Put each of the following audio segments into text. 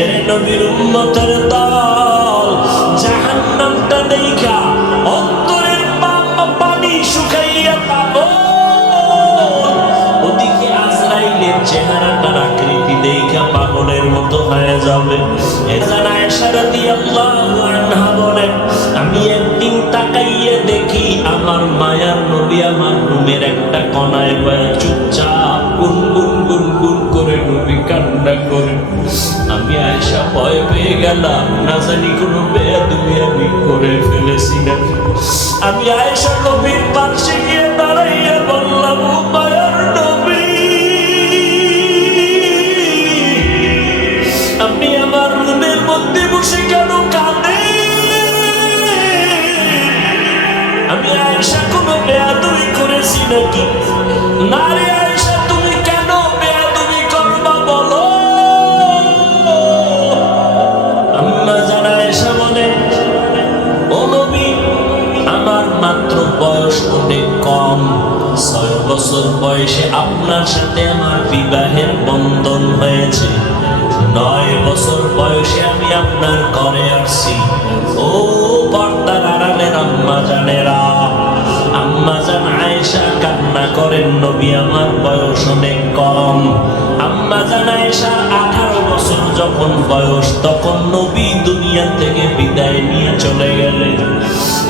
এর নবীর উম্মতের দল জাহান্নামটা দেখা অন্তরের পানি শুকাইয়া পাগল। ওদিকে আজরাইলের চেহারাটার আকৃতি দেখা পাগলের মতো হয়ে যাবে। এজান আয়েশা রাদিয়াল্লাহু আনহা বলেন, আমি একদিন তাকাইয়া দেখি আমার মায়ার নবী আমার রুমের একটা কোনায় বসে চুপচাপ গুনগুন গুনগুন করে নবী কান্না করে। আমি আয়েশা ভয় পেয়ে গেলাম, না জানি কোনো বেয়াদবি আমি করে ফেলেছি নাকি। আমি আয়েশা নবীর পাশে গিয়ে দাঁড়াইয়া বললাম, ও মায়ার নবী, আপনি আমার রুমের মধ্যে বসে কেন কাঁদেন? আমি আয়েশা কোনো বেয়াদবি করেছি নাকি? না রে আয়েশা, তুমি কেন বেয়াদবি করবা বলো? আম্মা জান আয়েশা বলেন, ও নবী, আমার মাত্র বয়স অনেক কম, 6 বছর বয়সে আপনার সাথে আমার বিবাহের বন্ধন হয়েছে। 9 বছর বয়সে আমি আপনার ঘরে আসছি। ও পর্দার আড়ালের আম্মা জানেরা, আম্মা জান আয়েশা কান্না করেন, নবী আমার বয়স অনেক কম। আম্মা জান আয়েশা 18 বছর যখন বয়স, তখন নবী দুনিয়া থেকে বিদায় নিয়ে চলে গেলেন।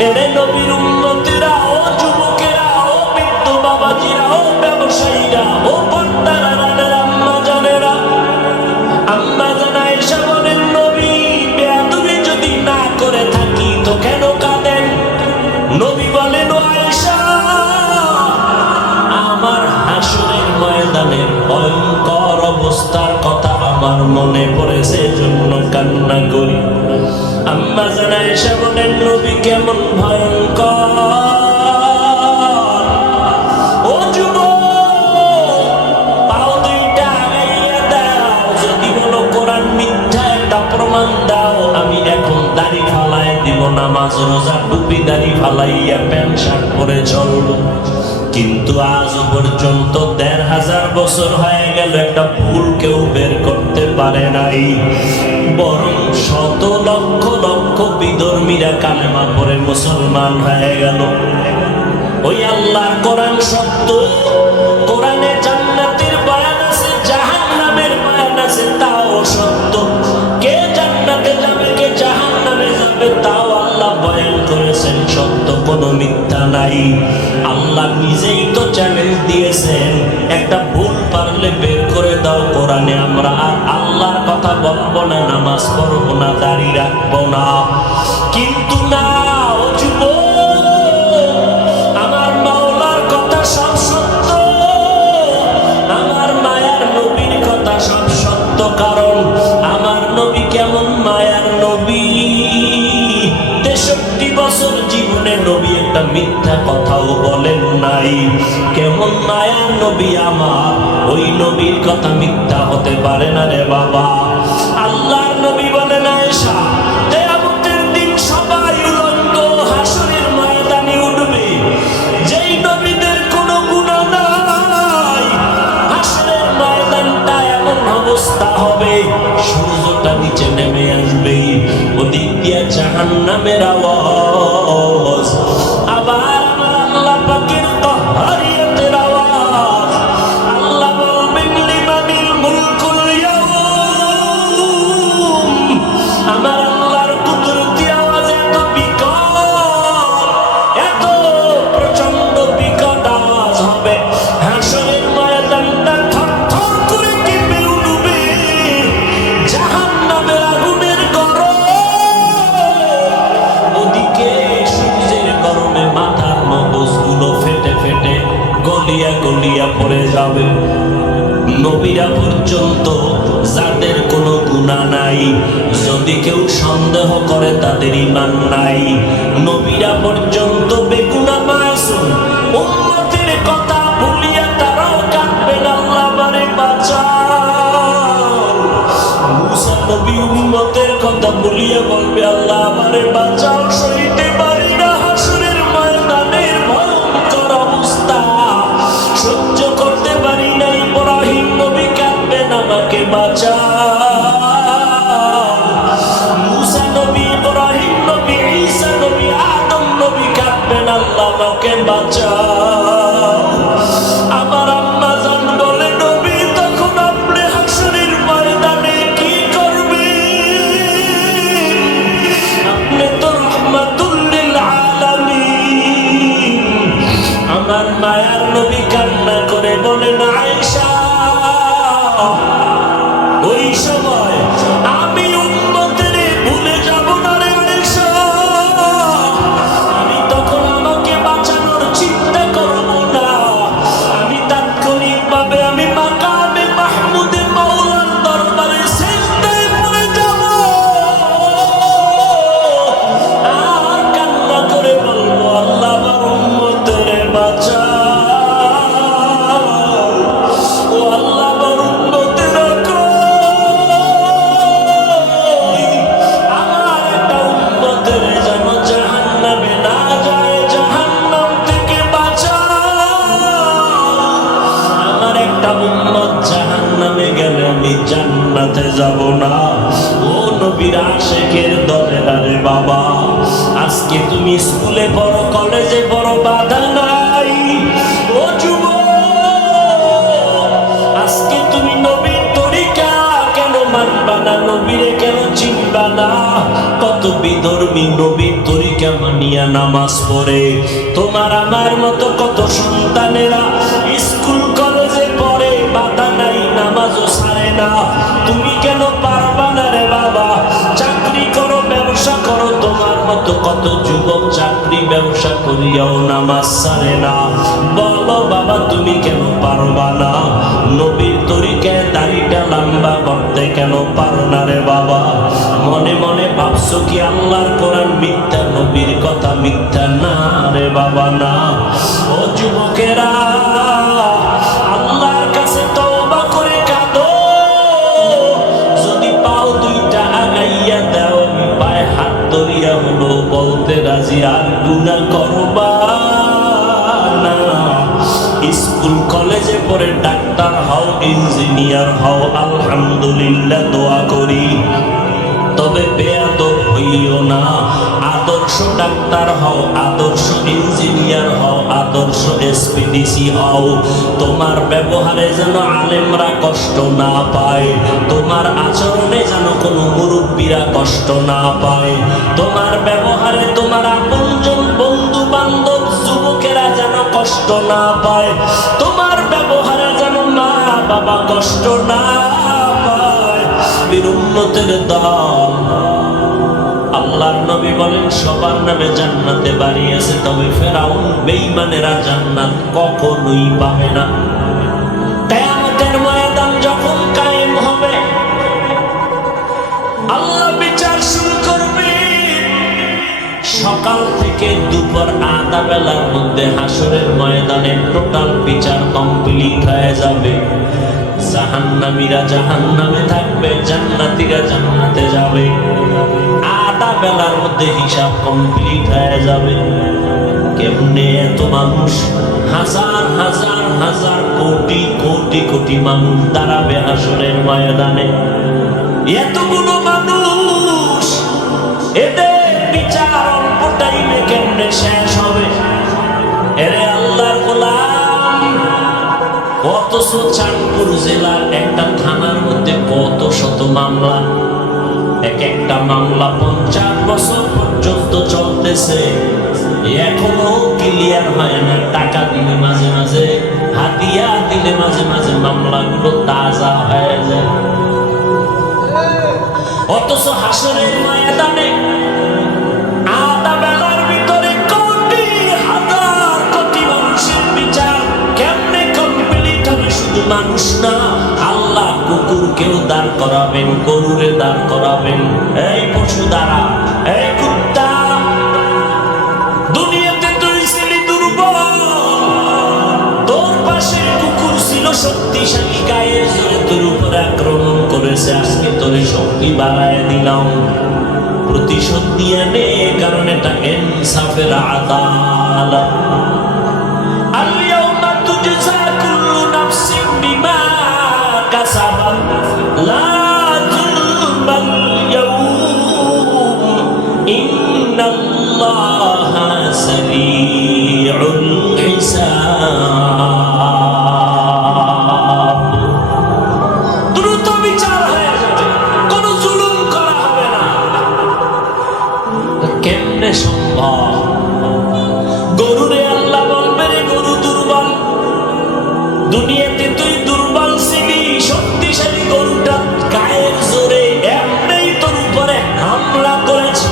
এরে নবীর উম্মতেরা, ও যুবকেরা, ও বৃদ্ধ বাবাজিরা, ও ব্যবসায়ীরা, ও পর্দার আড়ালের আম্মা জানেরা, আম্মা জান আয়েশা বলেন, নবী বেয়াদবি যদি না করে থাকি তো কেন কাঁদেন? নবী বলেন, ও আয়েশা, আমার হাসরের ময়দানের ভয়ঙ্কর অবস্থার কথা আমার মনে পড়েছে, এজন্য কান্না করি। আম্মা জান আয়েশা বলেন, নবী কেমন ভয়ঙ্কর? ও যুবক, পাও দুইটা আগাইয়া দাও, যদি বলো কোরআন মিথ্যা একটা প্রমাণ দাও, আমি এখন দাড়ি ফালাই দিব, নামাজ রোজা টুপি দাড়ি ফালাইয়া প্যান্ট শার্ট পরে চলব। কিন্তু আজ পর্যন্ত 1500 বছর হয়ে গেল, একটা ভুল কেউ বের করতে পারে নাই। বরং শত লক্ষ লক্ষ বিধর্মীরা কালেমা পড়ে মুসলমান হয়ে গেল। ওই আল্লাহর কোরআন সত্য, কোরআনে জান্নাতের বয়ান আছে, জাহান্নামের বয়ান আছে, তাও সত্য। কে জান্নাতে যাবে, কে জাহান্নামে যাবে, তাও আল্লাহ বয়ান করেছেন, সত্য, কোনো মিথ্যা নাই। আল্লাহ নিজেই তো চ্যালেঞ্জ দিয়েছেন, একটা ভুল পারলে বের করে দাও কোরআনে, আমরা আর আল্লাহর কথা বলবো না, নামাজ পড়বো না, দাড়ি রাখবো না। কিন্তু না, ও যুবক, আমার মাওলার কথা সব সত্য, আমার মায়ার নবীর কথা সব সত্য। কারণ আমার নবী কেমন মায়ার নবী, 63 বছর জীবনে নবী একটা মিথ্যা কথাও বলেন নাই। কেমন মায়ার নবী আমার, ওই নবীর কথা মিথ্যা হতে পারে না রে বাবা। আল্লাহর নবী বলেন, আয়েশা, কিয়ামতের দিন সবাই উলঙ্গ হাসরের ময়দানে উঠবে, যেই নবীদের কোনো গুনাহ নাই, হাসরের ময়দানটা এমন অবস্থা হবে, সূর্যটা নিচে নেমে আসবে, ওদিক দিয়ে জাহান্নামের আওয়াজ, আবার আমার আল্লাহ পাকের তাহরিয়াতের আওয়াজ। আল্লাহ বলবেন, লিমানিল মুলকুল ইয়াউম। আমার আল্লাহর কুদরতি আওয়াজ এত বিকট, এত প্রচন্ড বিকট আওয়াজ হবে, হাসরের ময়দানটা থরথর করে কেঁপে উঠবে, জাহান্নামের আগুনের গরম। ওদিকে সূর্যের গরমে মাথার মগজগুলো ফেটে ফেটে গলিয়া গলিয়া পড়ে যাবে। নবীরা পর্যন্ত, যাদের কোনো গুনাহ নাই, যদি কেউ সন্দেহ করে তাদের ঈমান নাই, নবীরা পর্যন্ত বেগুনাহ মাসুম, উম্মতের কথা ভুলিয়া তারাও কাঁদবেন, আল্লাহ আমারে বাঁচাও। মুসা নবী উম্মতের কথা ভুলিয়া বলবে, আল্লাহ আমারে বাঁচাও, সইতে পারি না হাসরের ময়দানের ভয়ঙ্কর অবস্থা, সহ্য করতে পারি না। ইব্রাহিম নবী কাঁদবেন, আমাকে বাঁচাও। যাব না। ও নবীর আশিকের দলেরা রে বাবা, আজকে তুমি স্কুলে পড়ো, কলেজে পড়ো, বাধা নাই। ও যুবক, আজকে তুমি নবীর তরিকা কেন মানবা না, নবীরে কেন চিনবা না? কত বিধর্মী নবীর তরিকা মানিয়া নামাজ পড়ে। তোমার আমার মতো কত সন্তানেরা স্কুল কলেজে পড়ে, বাধা নাই, নামাজও ছাড়ে না। তুমি কেন পারবা না রে বাবা? চাকরি করো, ব্যবসা করো, তোমার মতো কত যুবক চাকরি ব্যবসা করিয়াও নামাজ ছাড়ে না। বলো বাবা, তুমি কেন পারবা না? নবীর তরিকায় দাড়িটা লম্বা করতে কেন পারো না রে বাবা? মনে মনে ভাবছো কি আল্লাহর কোরআন মিথ্যা, নবীর কথা মিথ্যা? না রে বাবা, না। ও যুবকেরা, আল্লাহর কাছে তওবা করে কাঁদো। যদি পাও দুইটা আগাইয়া দাও, আমি পায়ে হাত ধরিয়া হলো বলতে রাজি, আর গুনাহ করবা না। স্কুল কলেজে পড়ে ডাক্তার হও, ইঞ্জিনিয়ার হও, আলহামদুলিল্লাহ দোয়া করি। তবে বেয়াদব হইও না। আদর্শ ডাক্তার হও, আদর্শ ইঞ্জিনিয়ার হও, আদর্শ এসপিডিসি হও। তোমার ব্যবহারে যেন আলেমরা কষ্ট না পায়, তোমার আচরণে যেন কোনো মুরব্বীরা কষ্ট না পায়, তোমার ব্যবহারে তোমার আপনজন বন্ধু বান্ধব যুবকেরা যেন কষ্ট না পায়, তোমার ব্যবহারে যেন মা বাবা কষ্ট না পায়। উম্মতের দল, আল্লাহর নবী বলেন সবার নামে জান্নাতে বাড়ি আছে, তবে ফেরাউন বেঈমানেরা জান্নাত কখনোই পাবে না। কিয়ামতের ময়দান যখন কায়েম হবে, আল্লাহ বিচার শুরু করবে। সকাল থেকে দুপুর আধা বেলার মধ্যে হাসরের ময়দানে টোটাল বিচার কমপ্লিট হয়ে যাবে। জাহান্নামীরা জাহান্নামে থাকবে, জান্নাতীরা জান্নাতে যাবে। আধা বেলার মধ্যে হিসাব কমপ্লিট হয়ে যাবে। কেমনে এত মানুষ, হাজার হাজার হাজার কোটি কোটি কোটি মানুষ দাঁড়াবে হাসরের ময়দানে। এতগুলো মানুষ, এদের বিচার অল্প টাইমে কেমনে শেষ হবে? এরে আল্লাহর গোলাম, অথচ চাঁদপুর জেলার একটা থানার মধ্যে কত শত মামলা, এক একটা মামলা 50 বছর পর্যন্ত চলতেছে, এখনো ক্লিয়ার হয় না। টাকা দিলে মাঝে মাঝে, হাতিয়া দিলে মাঝে মাঝে মামলাগুলো তাজা হয়ে যায়। অথচ হাসরের ময়দানে আধা বেলার ভিতরে কোটি হাজার কোটি মানুষের বিচার কেমনে কমপ্লিট হবে? শুধু মানুষ না, আল্লাহ কুকুরকেও দাঁড় করাবেন, গরুরে দাঁড় করাবেন। এই পশু দ্বারা, এই কুত্তা, দুনিয়াতে তুই ছিলি দুর্বল, তোর পাশে কুকুর ছিল শক্তিশালী, গায়ের জোরে তোর উপরে আক্রমণ করেছে, আজকে তোরে শক্তি বাড়ায় দিলাম, প্রতিশোধ নিয়ে নে, কারণ এটা ইনসাফের আদালত। আল-ইয়াউমা তুজজা কুল্লু নাফসিন বিমা কাসাবাত লা যুলমাল ইয়াউম ইন্নাল্লাহা সারিউল হিসাব। দ্রুত বিচার হয়ে যাবে, কোনো জুলুম করা হবে না। কেমনে সম্ভব? গরুরে আল্লাহ বলবে, রে গরু দুর্বল, দুনিয়াতে তুই দুর্বল ছিলি, শক্তিশালী গরুটা গায়ের জোরে এমনি তোর উপরে হামলা করেছে,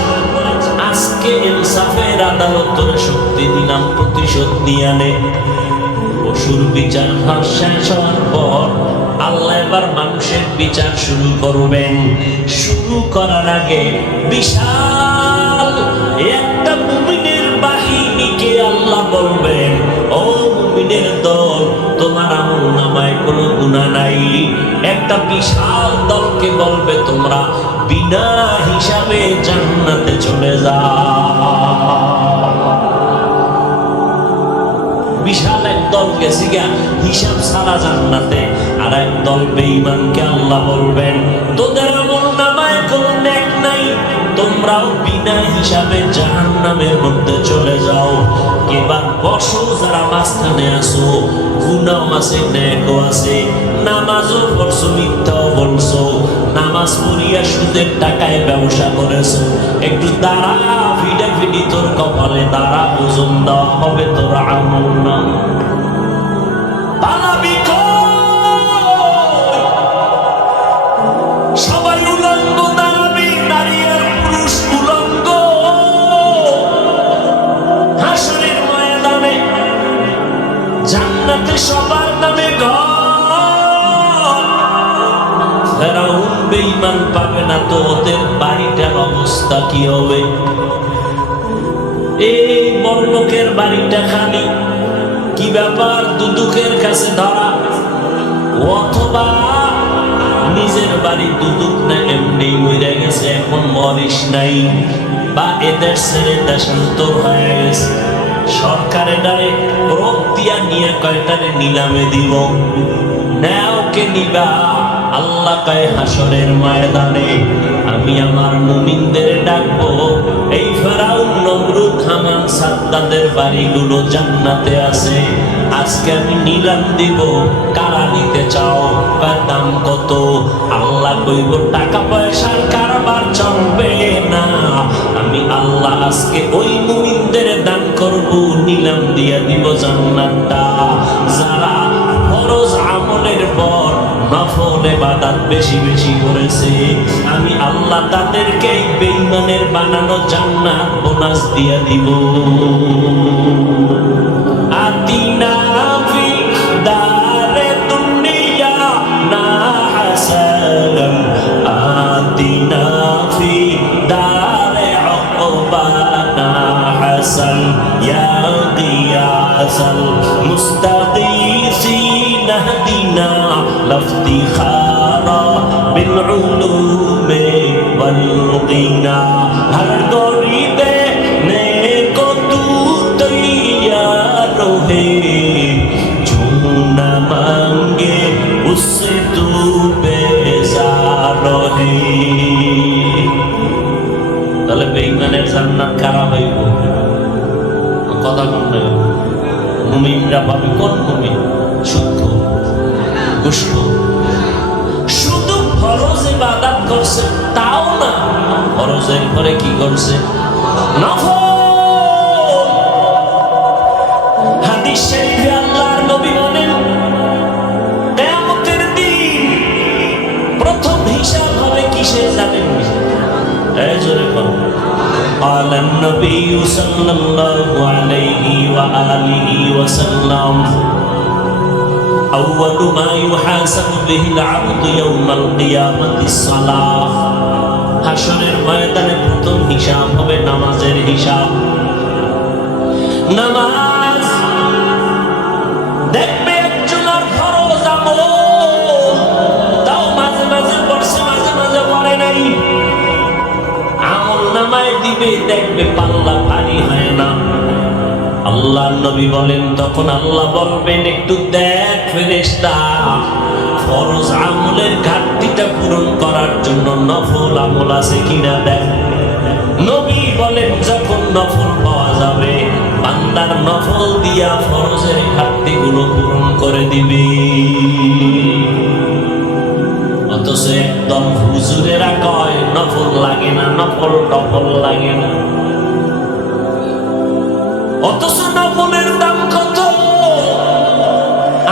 আজকে ইনসাফের আদালত তোরে শক্তি দিলাম, প্রতিশোধ নিয়ে নে। পশুর বিচার শেষ হওয়ার পর আল্লাহ এবার মানুষের বিচার শুরু করবেন। শুরু করার আগে বিশাল একটা মুমিনের বাহিনীকে আল্লাহ বলবেন, ও মুমিনের দল, তোমার আমলনামায় কোনো গুনাহ নাই। একটা বিশাল দলকে বলবে, তোমরা বিনা হিসাবে জান্নাতে চলে যাও। বিশাল এক দল গেছে গিয়া হিসাব ছাড়া জান্নাতে, আর একদল বেঈমানকে আল্লাহ বলবেন, তোদের আমল নামায় কোনো নেক নাই, তোমরাও বিনা হিসাবে জাহান্নামের মধ্যে চলে যাও। এবার বসো যারা মাঝখানে আসো, গুনাও আছে নেকও আছে, নামাজও পড়ছো মিথ্যাও বলছো, নামাজ পড়িয়া সুদের টাকায় ব্যবসা করেছো, একটু দাঁড়া, ফিডাফিডি তোর কপালে দাঁড়া, ওজন দেওয়া হবে তোর আমল না। পালাবি সবাই উলঙ্গ দাঁড়াবি, নারী আর পুরুষ উলঙ্গ হাসরের ময়দানে। জান্নাতে সবার নামে ঘর, ফেরাউন বেঈমান পাবে না তো ওদের বাড়িটার অবস্থা কি হবে? এই বড়লোকের বাড়িটা খালি, কি ব্যাপার দুদুকের কাছে ধরা, অথবা নিজের বাড়ি দুদুক না এমনি মরে গেছে এখন মরিস নাই, বা এদের ছেড়ে দেশান্তর হয়ে গেছে, সরকারে ডারে রোগ দিয়া নিয়ে কয়টারে নিলামে দিব, নাও কে নিবা? আল্লাহ কয় হাসরের ময়দানে আমি আমার মুমিনদের ডাকবো, এই ফেরাউন নমরুদ হামান সাদ্দাদের বাড়িগুলো জান্নাতে আছে, আজকে আমি নিলাম দিব, কারা নিতে চাও? কার দাম কত? আল্লাহ কইব টাকা পয়সার কারবার চলবে না, আমি আল্লাহ আজকে ওই মুমিনদের দান করব, নিলাম দিয়া দিব জান্নাতটা। যারা ফরজ আমলের পর নফল ইবাদত বেশি বেশি করেছে, আমি আল্লাহ তাদেরকে বেঈমানের বানানো জান্নাত বোনাস দিয়া দিব। আতিনা ফি দারে দুনিয়া না হাসান, আতিনা ফি দারে উকবানা হাসান, ইয়া গিয়াসাল মুস্তাগীসিন আহদিনা লাফতিখারা বিল উলুমে ওয়াল গিনা। হর গরিবে নেকো তু তৈয়ার হে, जो न मांगे उससे तू बेजार হে। তাহলে বেঈমানের জান্নাত কারা হইব? কথা কোন মুমিনরা পাবে? কোন মুমিন? সূক্ষ্ম পুষ্প শুধু ফরজ ইবাদত করছে তাও না, ফরজের পরে কি করছে? নফল। হাদিস শরীফে আল্লাহর নবী বলেন, কিয়ামতের দিন প্রথম হিসাব হবে কিসের জানেন? এই জোরে বলুন। قال النبي صلى الله عليه وآله وسلم أول ما يحاسب به العبد يوم القيامة الصلاة। হাসরের ময়দানে প্রথম হিসাব হবে নামাজের হিসাব। নামাজ দেখবে একজনের ফরজ আমল, তাও মাঝে মাঝে পড়ছে মাঝে মাঝে পড়ে নাই, আমল নামায় দিবে, দেখবে পাল্লা ভারী হয় না। আল্লাহ নবী বলেন, তখন আল্লাহ বলবেন, একটু দেখ ফেরেশতা, ফরজ আমলের ঘাটতিটা পূরণ করার জন্য নফল আমল আছে কিনা দেখ। নবী বলেন, যখন নফল পাওয়া যাবে, বান্দার নফল দিয়া ফরজের ঘাটতিগুলো পূরণ করে দিবে। অথচ একদম হুজুরেরা কয় নফল লাগে না, নফল টফল লাগে না, অথচ নফলের দাম কত?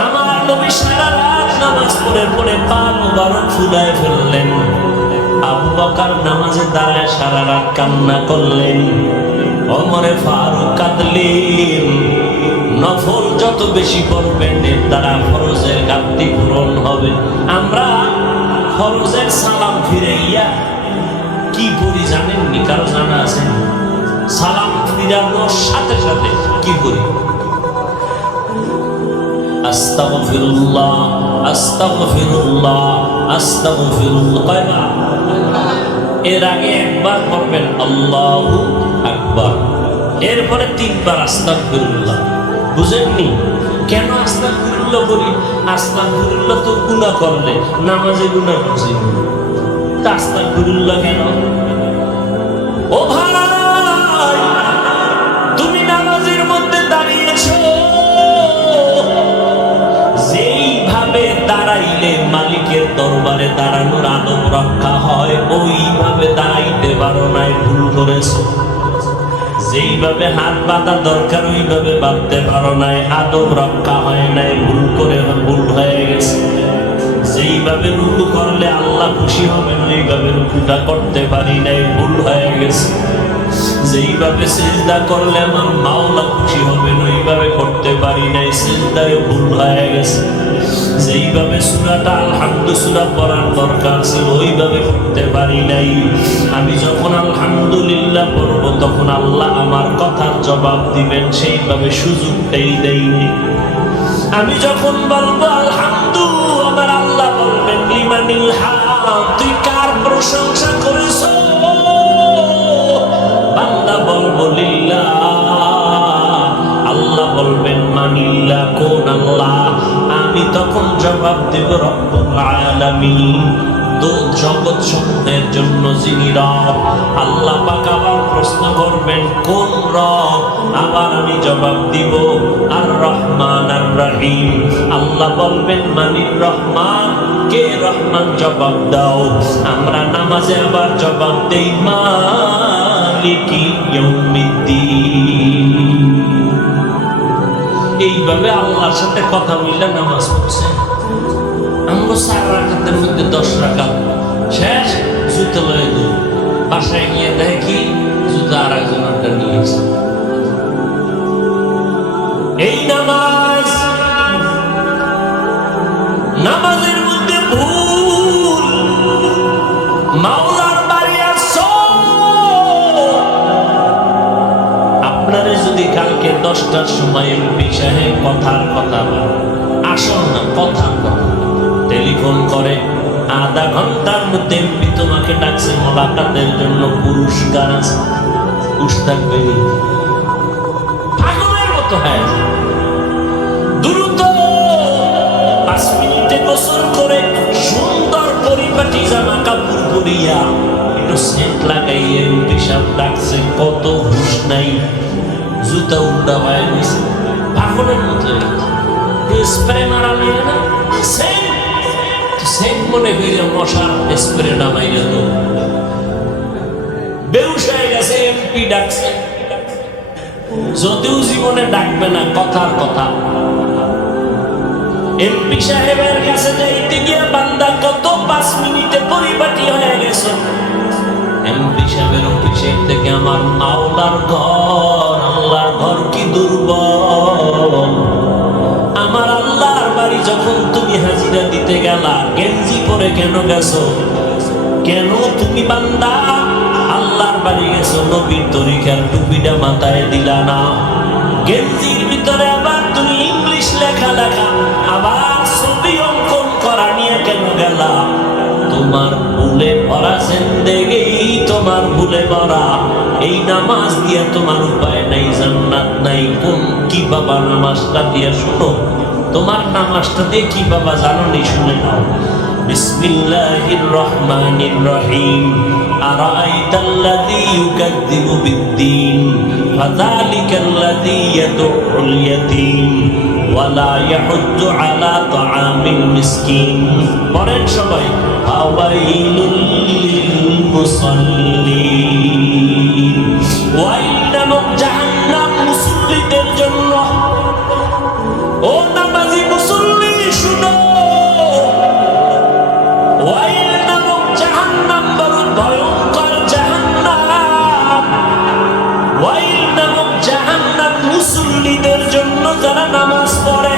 আমার নবী সারা রাত নামাজ পড়ে পড়ে পা মুবারক ফুলায় ফেললেন, আবু বকর নামাজে দাঁড়ায় সারা রাত কান্না করলেন, ওমরে ফারুক কাঁদলেন। নফল যত বেশি পড়বেন এর দ্বারা ফরজের ঘাটতি পূরণ হবে। আমরা ফরজের সালাম ফিরাইয়া কি করি জানেননি? কারো জানা আছে? সালাম ফিরানোর সাথে সাথে কি করি? আস্তাগফিরুল্লাহ, আস্তাগফিরুল্লাহ, আস্তাগফিরুল্লাহ। কয়বার? এর আগে একবার পড়বেন আল্লাহু আকবার, এরপরে 3 বার আস্তাগফিরুল্লাহ। বুঝেননি? কেন আস্তাগফিরুল্লাহ বলি? আস্তাগফিরুল্লাহ তো গুনাহ করলে, নামাজে গুনাহ করছি, তা আস্তাগফিরুল্লাহ কেন? ও ভাই, তুমি নামাজের মধ্যে দাঁড়িয়েছো, যেইভাবে দাঁড়াইলে মালিকের দরবারে দাঁড়ানোর আদব রক্ষা হয়, ওইভাবে দাঁড়াইতে পারো নাই, ভুল করেছো। যেইভাবে হাত বাঁধা দরকার ওইভাবে বাঁধতে পারো নাই, আদব রক্ষা হয় নাই, ভুল হয়ে গেছে। যেইভাবে রুকু করলে আল্লাহ খুশি হবেন ওইভাবে রুকুটা করতে পারি নাই, ভুল হয়ে গেছে। যেইভাবে সিজদা করলে আমার মাওলা খুশি হবেন ওইভাবে করতে পারি নাই, সিজদায় ভুল হয়ে গেছে। যেইভাবে সূরাটা আলহামদু সূরা পড়ার দরকার ছিল ওইভাবে পড়তে পারি নাই। আমি যখন আলহামদুলিল্লাহ পড়ব তখন আল্লাহ আমার কথার জবাব দিবেন, সেইভাবে সুযোগটাই দেয়নি। আমি যখন বলবো আলহামদু, আমার আল্লাহ বলবেন লিমানিল হামদ, তুই কার প্রশংসা করেছো? বান্দা বলবো লিল্লাহ, আল্লাহ বলবেন মানিল্লাহ, কোন আল্লাহ? আমি তখন জবাব দেব রব্বুল আলামিন, তো জগৎ সমূহের জন্য যিনি রব। আল্লাহ পাক আবার প্রশ্ন করবেন কোন রব? আবার আমি জবাব দিব আর রহমান আর রহিম। আল্লাহ বলবেন মানির রহমান, কে রহমান? জবাব দাও। আমরা নামাজে আবার জবাব দেই মালিকি ইয়াউমিদ্দিন। এইভাবে আল্লাহর সাথে কথা বললে নামাজ পড়ছে। আমরা 4 রাকাতের মধ্যে 10 রাকাত শেষ, জুতো লয়ে দিই, বাসায় গিয়ে দেখি জুতো আর একজনটা নিয়েছে। এই নামাজ, নামাজের মধ্যে ভুল। মাওলার বাড়ি আসছো, আপনারে যদি কালকে 10টার সময় এমপি সাহেব কথার কথা আসল না কথার কথা টেলিফোন করে, আধা ঘন্টার মধ্যে এমপি তোমাকে ডাকছে মোলাকাতের জন্য, পুরস্কার আছে, খুশ থাকবে পাগলের মতো। হ্যাঁ, দ্রুত 5 মিনিটে গোসল করে সুন্দর পরিপাটি জামা কাপড় পরিয়া একটু সেন্ট লাগাইয়ে এমপি সাহেব ডাকছে, কত হুশ নাই, জুতা উল্টা হয়ে গেছে, পাগলের মতো। স্প্রে মারা নিয়ে না, সেন্ট মনে হইলে মশার স্প্রে নামাইয়া তো বেউস হয়ে গেছে। এমপি ডাকছে, যদিও জীবনে ডাকবে না, কথার কথা। এমপি সাহেবের কাছে যাইতে গিয়ে বান্দা কত 5 মিনিটে পরিপাটি হয়ে গেছে। এমপি সাহেবের অফিসের থেকে আমার মাওলার ঘর, আল্লাহর ঘর কি দুর্বল। আমার আল্লাহর বাড়ি যখন তুমি হাজিরা দিতে গেলা, গেঞ্জি পরে কেন গেছো? কেন তুমি বান্দা আল্লাহর বাড়ি গেছো, নবীর তরিকার টুপিটা মাথায় দিলা না? গেঞ্জির ভিতরে আবার তুমি ইংলিশ লেখা লেখা, আবার ছবি অঙ্কন করা নিয়ে কেন গেলা? তোমার ভুলে ভরা জিন্দেগি, তোমার ভুলে ভরা এই নামাজ দিয়ে তোমার উপায় নাই, জান্নাত নাই। কোন কি বাবা নামাজটা দিয়ে শুনো, তোমার নামাজটা দিয়ে কি বাবা জানো নি, শুনে নাও। বিসমিল্লাহির রহমানির রহিম, আরাআইতাল্লাযী ইউকাযযিবু বিদ্দীন, ফাযালিকাল্লাযী ইয়াদউল ইয়াতীম ওয়া লা ইয়াহুদ্দু আলা তাআমিল মিসকিন। পড়েন সবাই, ফাওয়াইলুল লিল মুসাল্লিন, ওয়াইল নামক জাহান্নাম মুসল্লিদের জন্য। ও নামাজি মুসল্লি শুনো, ওয়াইল নামক জাহান্নাম বড় ভয়ঙ্কর জাহান্নাম। ওয়াইল নামক জাহান্নাম মুসল্লিদের জন্য যারা নামাজ পড়ে।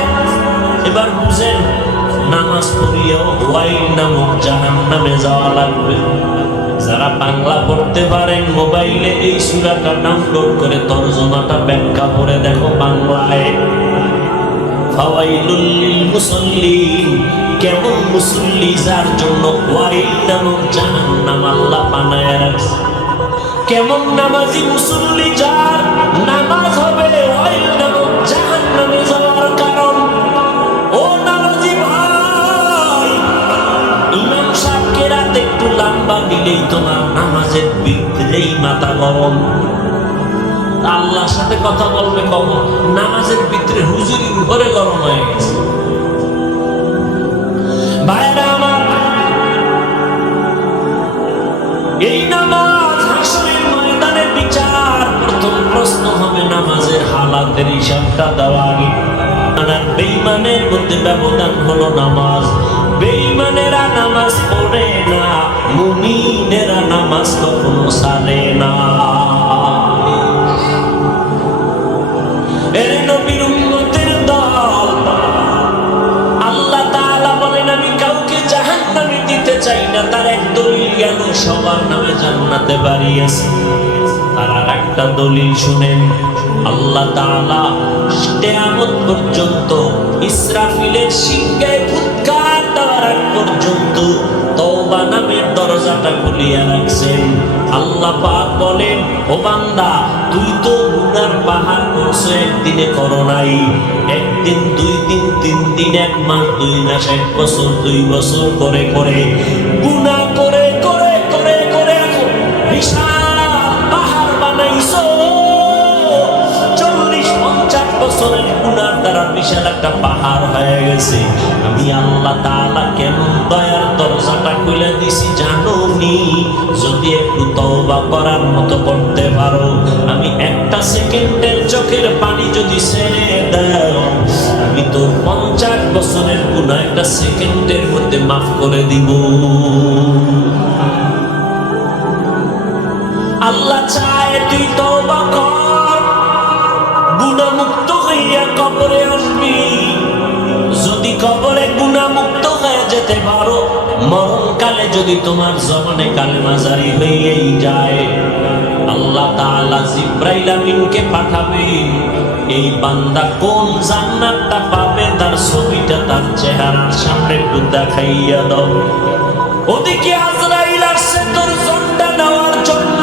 এবার বুঝেন, নামাজ পড়িয়েও ওয়াইল নামক জাহান্নামে যাওয়া লাগবে। যারা বাংলা পড়তে পারেন মোবাইলে এই সূরাটা ডাউনলোড করে তরজমাটা ব্যাখ্যা করে দেখো বাংলায়। ফাওয়াইলুল লিল মুসাল্লিন, কেমন মুসল্লি যার জন্য ওয়াইল নামক জাহান্নাম আল্লাহ বানায়া রাখছে। কেমন নামাজি মুসল্লি যার নামাজ হবে ওয়াইল নামক জাহান্নামে যাওয়ার কারণ। একটু লম্বা দিলেই তোমার নামাজের ভিতরেই মাথা গরম। আল্লাহর সাথে কথা বলবে কখন? নামাজের ভিতরে হুজুরির উপরে গরম হয়ে গেছে। ভাইরা আমার, এই নামাজ হাসরের ময়দানে বিচার। প্রথম প্রশ্ন হবে নামাজের হালাতের হিসাবটা দেওয়া আগে। বেঈমানের মধ্যে ব্যবধান হলো নামাজ। বেঈমানেরা নামাজ পড়ে না, মুমিনেরা নামাজ কখনো ছাড়ে না। এর নবীর উম্মতের দল, আল্লাহ তাআলা বলেন আমি কাউকে জাহান্নামে দিতে চাই না। তার এক দলিল গেল, সবার নামে জান্নাতে বাড়ি আছে। তার আরেকটা দলিল শুনেন, আল্লাহ তাআলা কিয়ামত পর্যন্ত ইসরাফিলের সিংহে ফুৎকার দেওয়ার আগ পর্যন্ত তওবা নামের দরজাটা খুলিয়া রাখছেন। আল্লাহ পাক বলেন, ও বান্দা, তুই তো গুনার পাহাড় করছো, একদিনে করো নাই। একদিন, 2 দিন, 3 দিন, 1 মাস, 2 মাস, 1 বছর, 2 বছর করে করে গুনাহ করে করে করে করে বিশাল পাহাড় বানাইছো। 40-50 বছরের গুনার দ্বারা বিশাল একটা পাহাড় হয়ে গেছে। আমি আল্লাহ তাআলা কেন দয়ার দরজাটা খুলে দিছি জানো নি? যদি একটু তওবা করার মতো করতে পারো, আমি একটা সেকেন্ডের চোখের পানি যদি ছেড়ে দাও, আমি তো 50 বছরের গুনাহ একটা সেকেন্ডের মধ্যে মাফ করে দিব। আল্লাহ চায় তুই তওবা কর, গুনাহমুক্ত হইয়া কবরে আসবি। যদি কবরে গুনাহমুক্ত হয়ে যেতে পারো, মরণকালে যদি তোমার জবানে কালেমা জারি হয়েই যায়, আল্লাহ তাআলা জিবরাইল আমিনকে পাঠাবে। এই বান্দা কোন জান্নাতটা পাবে তার ছবিটা তার চেহারার সামনে একটু দেখাইয়া দাও। ওদিকে আজরাইল আসছে তোর জনটা নেওয়ার জন্য।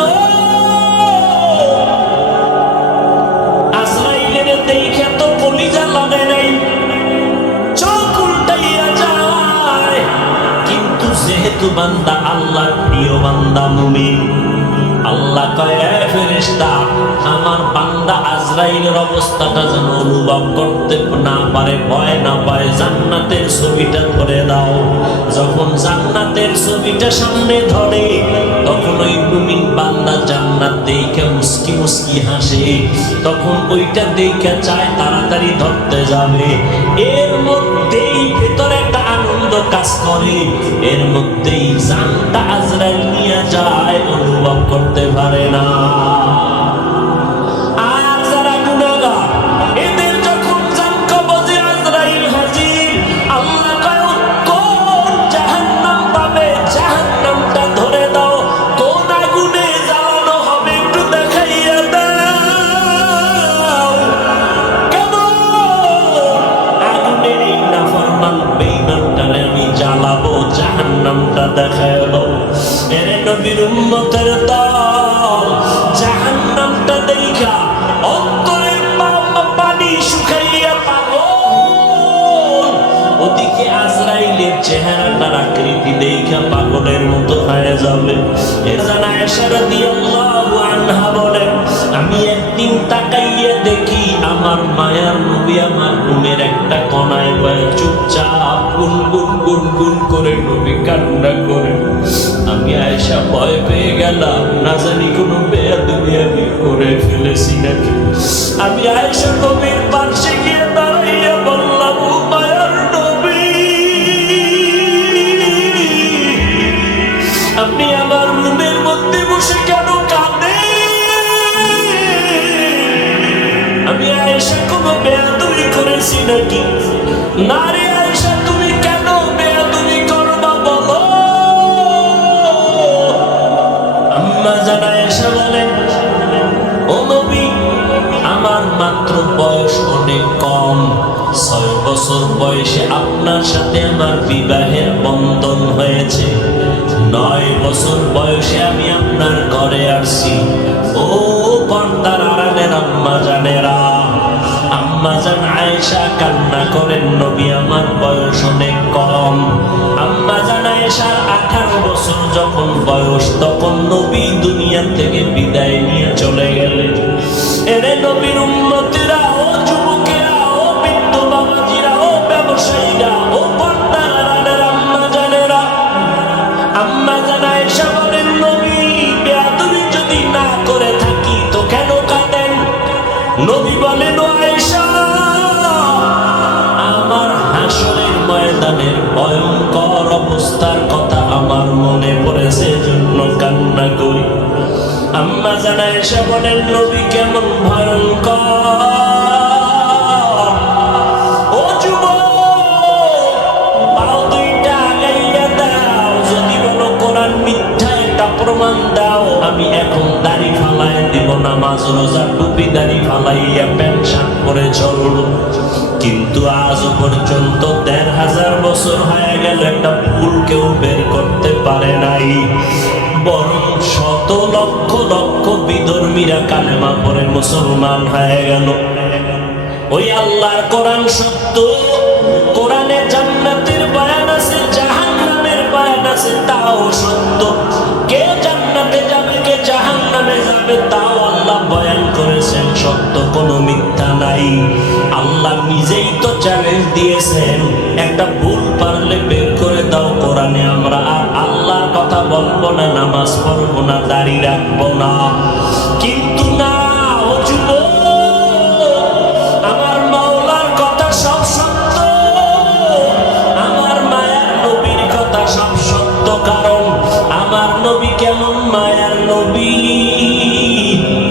আজরাইলের দেখে তো কলিজা লাগে নাই, চোখ উল্টাইয়া যায়। কিন্তু যেহেতু বান্দা আল্লাহর প্রিয় বান্দা মুমিন, আল্লাহ কয়, ফেরেশতা, আমার বান্দা আজরাইলের অবস্থাটা যেন অনুভব করতে না পারে, ভয় না পায়, জান্নাতের ছবিটা ধরে দাও। যখন জান্নাতের ছবিটা সামনে ধরে, তখন ওই মুমিন বান্দা জান্নাত দেখে মুস্কি মুস্কি হাসে। তখন ওইটা দেখে চায় তাড়াতাড়ি ধরতে যাবে। এর মধ্যেই ভেতরে একটা আনন্দ কাজ করে, এর মধ্যেই জানটা আজরাইল নিয়ে যায়, অনুভব করতে পারে না। আর যারা গুনাহগার, এদের যখন জান কবজে আজরাইল হাজির, আল্লাহ কয় কোন জাহান্নাম পাবে, জাহান্নামটা ধরে দাও। কোন আগুনে জ্বালানো হবে একটু দেখাইয়া দাও। কেন আগুনের এই নাফরমান বেঈমানটারে আমি জ্বালাবো, জাহান্নামটা দেখাইয়া দাও। এর নবীর উম্মতের দল, জাহান্নামটা দেখা অন্তরের পানি শুকাইয়া পাগল। ওদিকে আজরাইলের চেহারাটার আকৃতি দেখা পাগলের মতো হয়ে যাবে। এজান আয়েশা রাদিয়াল্লাহু আনহা বলেন, আমি একদিন তাকাইয়া দেখি আমার মায়ার নবী আমার রুমের একটা কোনায় বসে চুপচাপ গুনগুন গুনগুন করে নবী কান্না করে। আমি আয়েশা ভয় পেয়ে গেলাম, না জানি কোনো বেয়াদবি আমি করে ফেলেছি নাকি। আমি আয়েশা নবীর পাশে গিয়ে দাঁড়াইয়া বললাম, ও মায়ার নবী, আপনি আমার রুমের মধ্যে বসে কেন কাঁদেন? আমি আয়েশা কোনো বেয়াদবি করেছি নাকি? না রে আয়েশা, তুমি কেন বেয়াদবি করবা বলো? আম্মা জান আয়েশা বলেন, ও নবী, আমার মাত্র বয়স অনেক কম। 6 বছর বয়সে আপনার সাথে আমার বিবাহের বন্ধন হয়েছে। 9 বছর বয়সে আমি আপনার ঘরে আসছি। ও পর্দার আড়ালের আম্মা জানেরা, আম্মা জান আয়েশা কান্না করেন, নবী আমার বয়স অনেক কম। আম্মা জান আয়েশার 18 বছর যখন বয়স তখন নবী দুনিয়া থেকে বিদায় নিয়ে চলে গেলেন। এরে নবীর উম্মতিরা, ও যুবকেরা, ও বৃদ্ধ বাবাজিরা, ও ব্যবসায়ীরা, ও পর্দার আম্মা জানেরা, আম্মা জানা এসে বলেন, নবী বেয়াদবি যদি না করে থাকি তো কেন কাঁদেন? নবী বলেন, ও আয়েশা, আমার হাসরের ময়দানের ভয়ঙ্কর অবস্থার কথা আমার মনে পড়েছে, জন্য কান্না করি। আম্মা জানা এসে বলেন, নবী কেমন ভয়ঙ্কর? ও যুবক, পাও দুইটা আগাইয়া দাও, যদি বলো কোরআন মিথ্যা একটা প্রমাণ দাও, আমি এখন দাড়ি ফালাই দিব, নামাজ রোজা টুপি দাড়ি ফালাইয়া প্যান্ট শার্ট পরে চলবো। কিন্তু আজ পর্যন্ত ১,৫০০ বছর হয়ে গেল, একটা ভুল কেউ বের করতে পারে নাই। বরং শত লক্ষ লক্ষ বিধর্মীরা কালেমা পড়ে মুসলমান হয়ে গেল। ওই আল্লাহর কোরআন সত্য, কোরআনে জান্নাতের বয়ান আছে, জাহান্নামের বয়ান আছে, তাও সত্য। কে জান্নাতে যাবে, কে জাহান্নামে যাবে, তাও আল্লাহ বয়ান করেছেন, সত্য, কোনো মিথ্যা নাই। আল্লাহ নিজেই তো চ্যালেঞ্জ দিয়েছেন, একটা ভুল পারলে বের করে দাও কোরআনে, আমরা আর আল্লাহর কথা বলবো না, নামাজ পড়বো না, দাড়ি রাখবো না। কিন্তু না, ও যুবক, আমার মাওলার কথা সব সত্য, আমার মায়ার নবীর কথা সব সত্য। কারণ আমার নবী কেমন মায়ার নবী,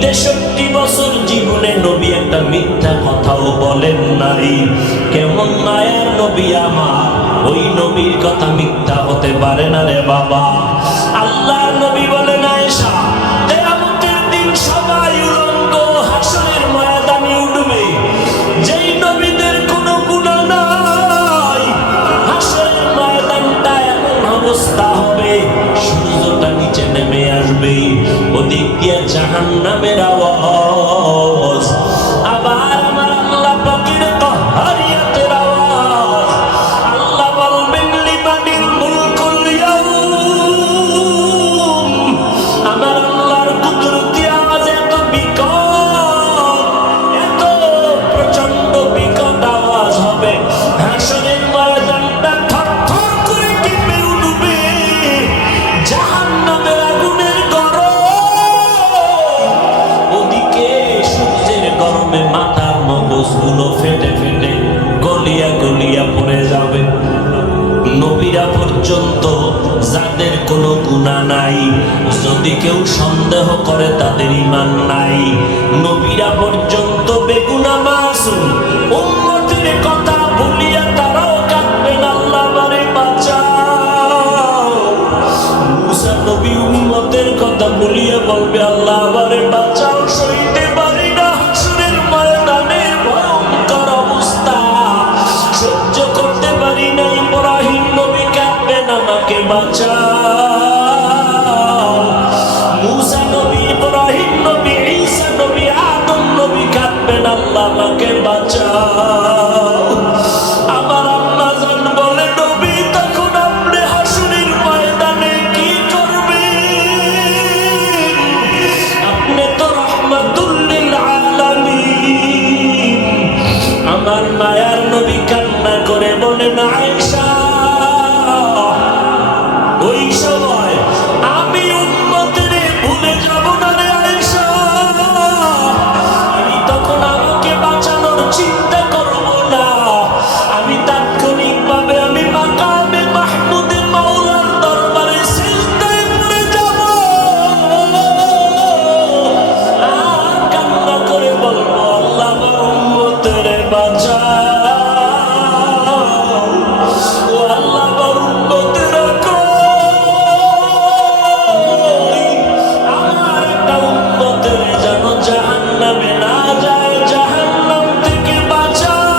৬৩ বছর জীবনে নবী একটা মিথ্যা কথাও বলেন নাই। কেমন মায়ার নবী আমার, ওই নবীর কথা মিথ্যা হতে পারে না রে বাবা। আল্লাহর নবী বলেন, আয়েশা, কিয়ামতের দিন সবাই উলঙ্গ হাসরের ময়দানে উঠবে, যেই নবীদের কোনো গুনাহ নাই, হাসরের ময়দানটা এমন অবস্থা হবে, সূর্যটা নিচে নেমে আসবে, ওদিক দিয়ে জাহান্নামের আওয়াজ, আবার আমার আল্লাহ পাকের কাহ্হারিয়াতের আওয়াজ। আল্লাহ বলবেন, লিমানিল মুলকুল ইয়াউম। আমার আল্লাহর কুদরতি আওয়াজ এত বিকট, এত প্রচন্ড বিকট আওয়াজ হবে, হাসরের ময়দানটা থরথর করে কেঁপে উঠবে, জাহান্নামের আগুনের গরম, ওদিকে সূর্যের গরমে মাথার মগজগুলো ফেটে ফেটে গলিয়া গলিয়া পড়ে যাবে। নবীরা পর্যন্ত, যাদের কোনো গুনাহ নাই, যদি কেউ সন্দেহ করে তাদের ঈমান নাই, নবীরা পর্যন্ত বেগুনাহ মাসুম, উম্মতের কথা ভুলিয়া তারাও কাঁদবেন, আল্লাহ আমারে বাঁচাও। মুসা নবী উম্মতের কথা ভুলিয়া বলবে, আল্লাহ আমারে বাঁচাও, সইতে পারি না হাসরের ময়দানের ভয়ঙ্কর অবস্থা, সহ্য করতে পারি না। ইব্রাহিম নবী কাঁদবেন, আমাকে বাঁচাও। মুসা নবী, ইব্রাহিম নবী, ঈসা নবী, আদম নবী কাঁদবেন, আল্লাহ আমাকে বাঁচাও। আমার আম্মা জান বলে, নবী তখন আপনি হাসরের ময়দানে কি করবেন? আপনি তো রাহমাতুল লিল আলামিন। আমার মায়ার নবী কান্না করে বলেন, আয়েশা, ওই সময় আমি উম্মতের ভুলে যাব না রে আয়েশা, আমি তখন আমাকে বাঁচানোর চিন্তা করব না, আমি তাৎক্ষণিকভাবে আমি মাকামে মাহমুদে মাওলার দরবারে সিজদায় পড়ে যাব, আর কান্না করে বলবো, আল্লাহ আমার উম্মতের বাঁচাও, ও আল্লাহ আমার উম্মতের আমার একটা উম্মতের যেন জাহান্নামে না যায়, জাহান্নাম থেকে বাঁচাও।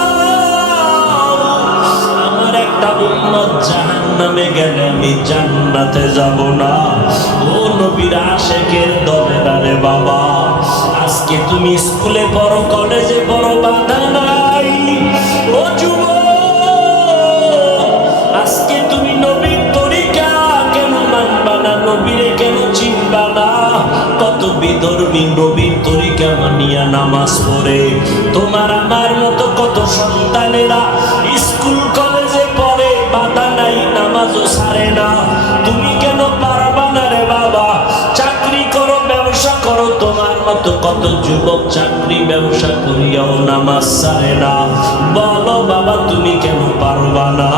আমার একটা উম্মত জাহান্নামে গেলে আমি জান্নাতে যাব না। ও নবীর আশিকের দলেরা রে বাবা, আজকে তুমি স্কুলে পড়ো, কলেজে পড়ো, বাধা নাই। ও যুবক, আজকে তুমি নবীর তরিকা কেন মানবা না, নবীরে কেন চিনবা না? কত বিধর্মী নবীর তরিকা মানিয়া নামাজ পড়ে। তোমার আমার মতো কত সন্তানেরা স্কুল কলেজে পড়ে, বাধা নাই, নামাজও ছাড়ে না। তুমি কেন পারবা না রে বাবা? চাকরি করো, ব্যবসা করো, তোমার মতো কত যুবক চাকরি ব্যবসা করিয়াও নামাজ ছাড়ে না। বলো বাবা তুমি কেন পারবা না?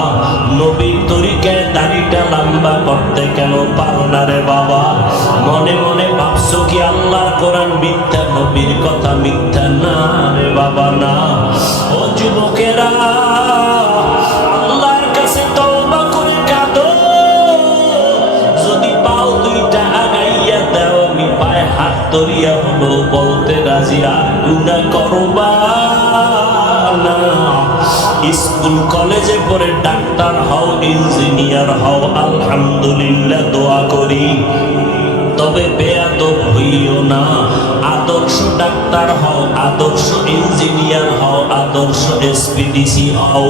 নবীর তরিকায় দাড়িটা লম্বা করতে কেন পারো না রে বাবা? মনে মনে ভাবছো কি আল্লাহর কোরআন মিথ্যা, নবীর কথা মিথ্যা? না রে বাবা না। ও যুবকেরা, আল্লাহর কাছে তওবা করে কাঁদো। যদি পাও দুইটা আগাইয়া দাও, আমি পায়ে হাত ধরিয়া হলো বলতে রাজি, আর গুনাহ করবা না। স্কুল কলেজে পড়ে ডাক্তার হও, ইঞ্জিনিয়ার হও, আলহামদুলিল্লাহ দোয়া করি। তবে বেয়াদব হইও না। আদর্শ ডাক্তার হও, আদর্শ ইঞ্জিনিয়ার হও, আদর্শ এসপিডিসি হও।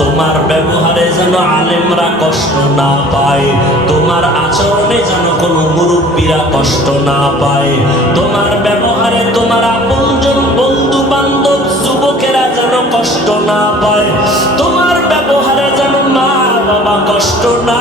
তোমার ব্যবহারে যেন আলেমরা কষ্ট না পায়, তোমার আচরণে যেন কোনো মুরব্বীরা কষ্ট না পায়, তোমার ব্যবহারে তোমার আপনজন বন্ধু বান্ধব যুবকেরা যেন কষ্ট না পায়, তোমার ব্যবহারে যেন মা বাবা কষ্ট না